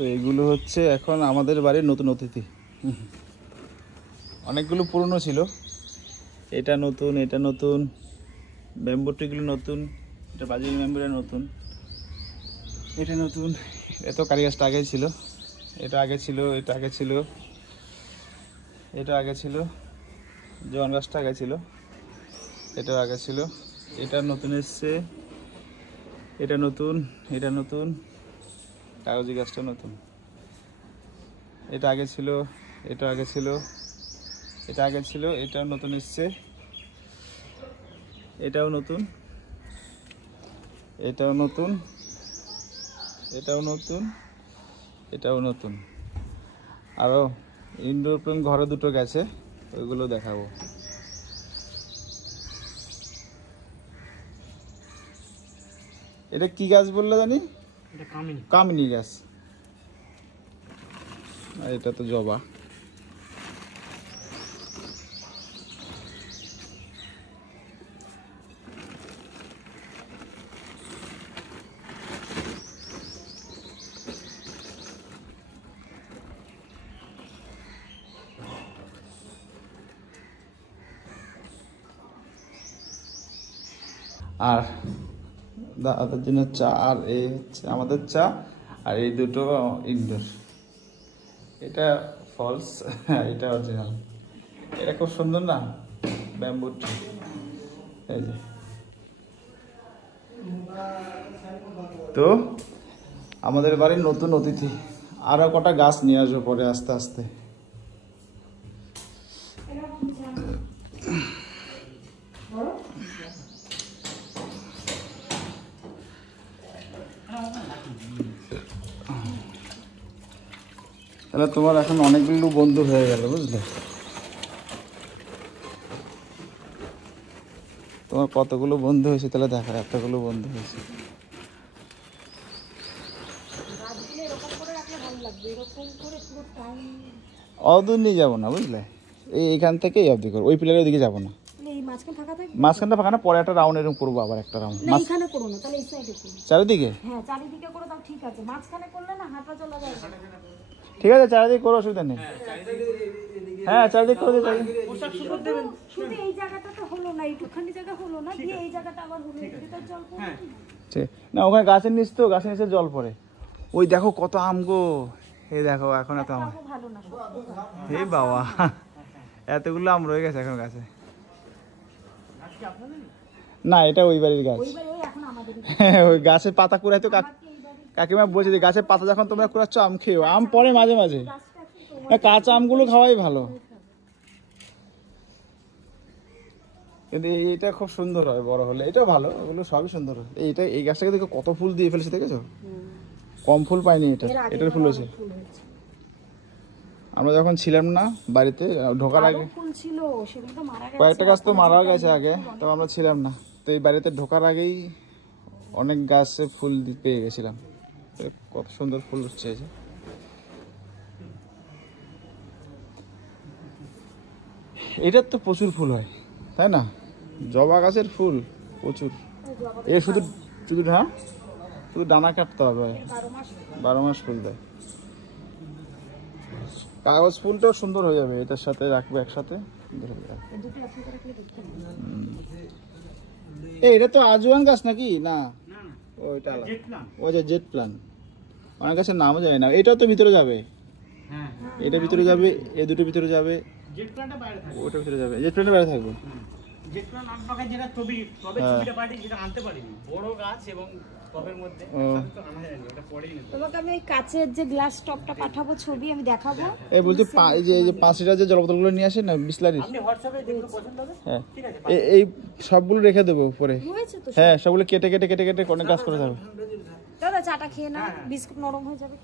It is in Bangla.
তো এগুলো হচ্ছে এখন আমাদের বাড়ির নতুন অতিথি। অনেকগুলো পুরনো ছিল, এটা নতুন, এটা নতুন, ব্যাম্বু ট্রিগুলো নতুন, এটা বাজিল ব্যাম্বুটা নতুন, এটা নতুন, এত কারি গাছটা আগে ছিল, এটা আগে ছিল, এটা আগে ছিল, এটা আগে ছিল, জন গাছটা আগে ছিল, এটা আগে ছিল, এটা নতুন এসছে, এটা নতুন, এটা নতুন, কাগজি গাছটা নতুন, এটা আগে ছিল, এটা আগে ছিল, এটা আগে ছিল, এটাও নতুন এসছে, এটাও নতুন, এটাও নতুন, এটাও নতুন, এটাও নতুন। আরও ইনডোর প্ল্যান্ট ঘরে দুটো গেছে, ওইগুলো দেখাবো। এটা কি গাছ বললে জানি? কামিনী গাছ। আর এটা তো জবা। আর দাদার জন্য চা, আর এই হচ্ছে আমাদের চা, আর এই দুটো ইনডোর। এটা ফলস, এটা অরিজিনাল। এটা খুব সুন্দর না, ব্যাম্বু ট্রি। এই যে তো আমাদের বাড়ির নতুন অতিথি, আরো কটা গাছ নিয়ে আসবো পরে আস্তে আস্তে। তাহলে তোমার এখন অনেকগুলো বন্ধু হয়ে গেল, বুঝলে? তোমার কতগুলো বন্ধু হয়েছে তাহলে দেখা, এতগুলো বন্ধু হয়েছে। অদূর নিয়ে যাবো না, বুঝলে? এইখান থেকে এই অবধি করবো, ওই পিলারের ওদিকে যাবো না। মাঝখানটা ফাঁকা না, পরে একটা রাউন্ড এরকম করবো, আবার একটা রাউন্ড চারিদিকে। ঠিক আছে, চারিদিকে করো, অসুবিধা নেই। হ্যাঁ, চারিদিকে করে দিই। না, ওখানে গাছের নিচ তো, গাছের নিচে জল পড়ে। ওই দেখো কত আম গো, এই দেখো এখন এত আম। এই বাবা, এতগুলো আম রয়ে গেছে এখন গাছে। না, এটা ওই বাড়ির গাছ। ওই গাছের পাতা কুড়াই তো কাকিমা বলছে যে গাছের পাতা যখন তোমরা কুড়াচ্ছ আম খেয়েও, আম পরে মাঝে মাঝে, কাঁচা আমগুলো খাওয়াই ভালো। কিন্তু এটা খুব সুন্দর হয় বড় হলে, এটাও ভালো, ওগুলো সবই সুন্দর হয়। এইটা, এই গাছটাকে দেখো কত ফুল দিয়ে ফেলেছে, দেখেছো? কম ফুল পাইনি এটা, এটার ফুল হয়েছে। আমরা যখন ছিলাম না বাড়িতে, ঢোকার আগে কয়েকটা গাছ তো মারা গেছে আগে, তো আমরা ছিলাম না, তো এই বাড়িতে ঢোকার আগেই অনেক গাছে ফুল পেয়ে গেছিলাম। কত সুন্দর ফুল হচ্ছে। এটার তো প্রচুর ফুল হয়, তাই না? জবা গাছের ফুল প্রচুর। এ শুধু শুধু হ্যাঁ, শুধু ডানা কাটতে হবে, 12 মাস ফুল দেয়। কাগজ ফুলটাও সুন্দর হয়ে যাবে, এটার সাথে রাখবে একসাথে। এটা তো আজওয়ান গাছ নাকি? না, ওইটা ওই যে জেট প্ল্যান, অনেক গাছের নামও জানি না। এটাও তো ভিতরে যাবে, এটা ভিতরে যাবে, এই দুটো ভিতরে যাবে, ওটা ভিতরে যাবে, জেট প্ল্যানটা বাইরে থাকবে। তোমাকে আমি ওই কাচের যে গ্লাস টপটা পাঠাবো, ছবি আমি দেখাবো। এই বলছি এই যে 5 লিটার যে জল বোতলগুলো নিয়ে আসেন না, বিসলারির, হ্যাঁ, এই সবগুলো রেখে দেবো উপরে। হ্যাঁ, সবগুলো কেটে কেটে কেটে কেটে অনেক গাছ করে যাবে। দাদা চাটা খেয়ে না, বিস্কুট নরম হয়ে যাবে।